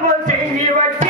someone's in here again.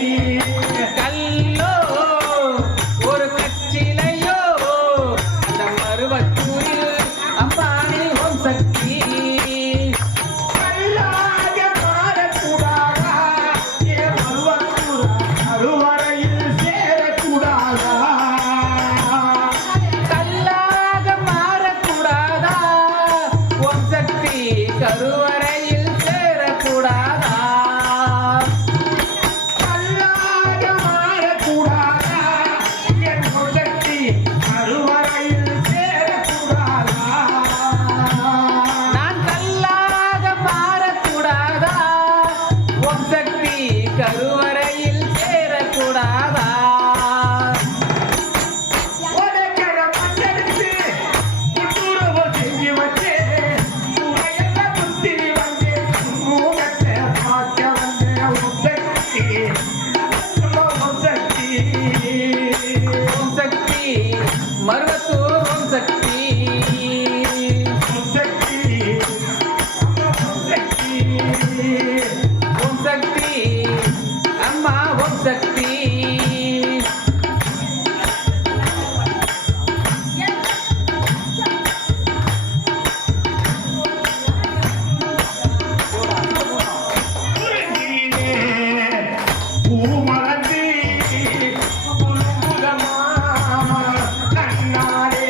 You. కవి కరువు